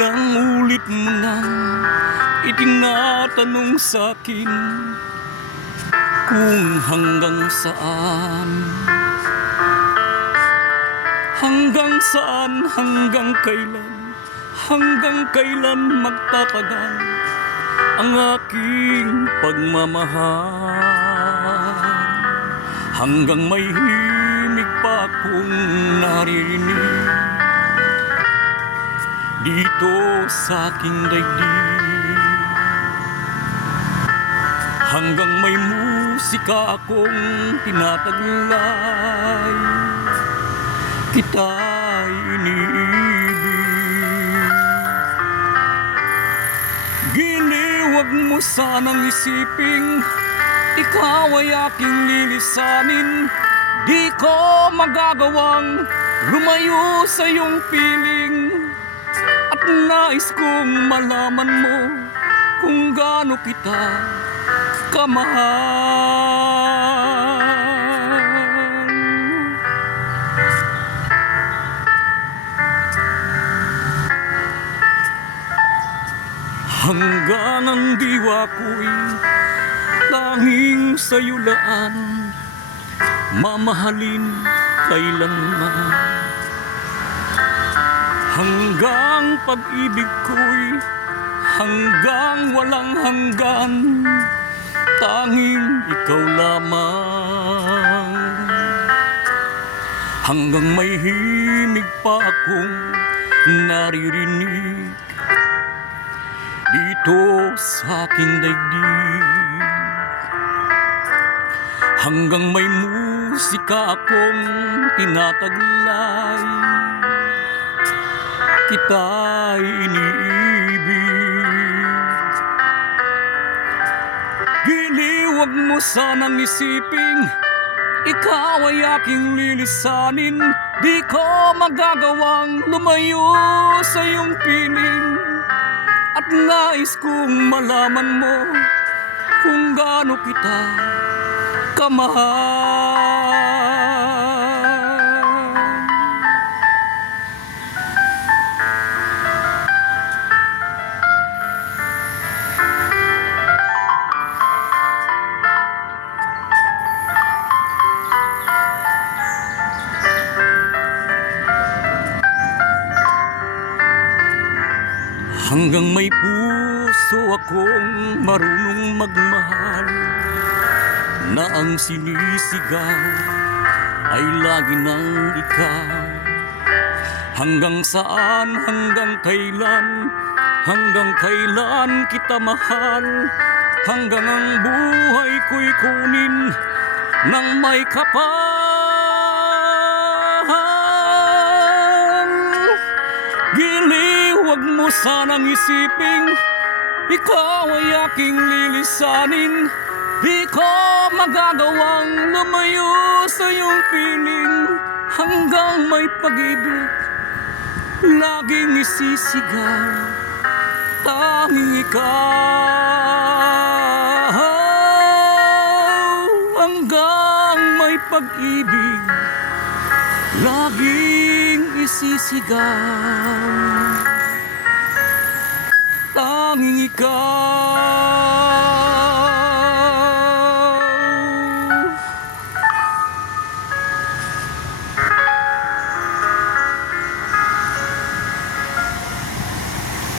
Ilang ulit mo nang itinatanong sa'kin kung hanggang saan, hanggang kailan magtatagal ang aking pagmamahal. Hanggang may himig pa akong naririnig dito sa aking daigdig. Hanggang may musika akong tinataglay, kita'y iniibig. Giliwag mo sanang isiping ikaw ay aking lilisanin. Di ko magagawang lumayo sa iyong piling, at nais kong malaman mo kung gaano kita kamahal. Hanggang ang diwa ko'y tanging sa'yo laan, mamahalin kailanman. Hanggang pag-ibig ko'y hanggang walang hanggan, tanging ikaw lamang. Hanggang may himig pa akong naririnig dito sa aking daigdig. Hanggang may musika akong tinataglay, kita'y iniibig. Giliwag mo sanang isiping ikaw ay aking lilisanin. Di ko magagawang lumayo sa iyong piling, at nais kong malaman mo kung gaano kita kamahal. Hanggang may puso akong marunong magmahal, na ang sinisigaw ay lagi ng ikaw. Hanggang saan, hanggang kailan kita mahal. Hanggang ang buhay ko'y kunin ng may kapal. Giliwag mo sanang isiping ikaw ay aking lilisanin. Di ko magagawang lumayo sa iyong piling, hanggang may pag-ibig laging isisigaw, tanging ikaw. Hanggang may pag-ibig laging isisigaw, tanging ikaw.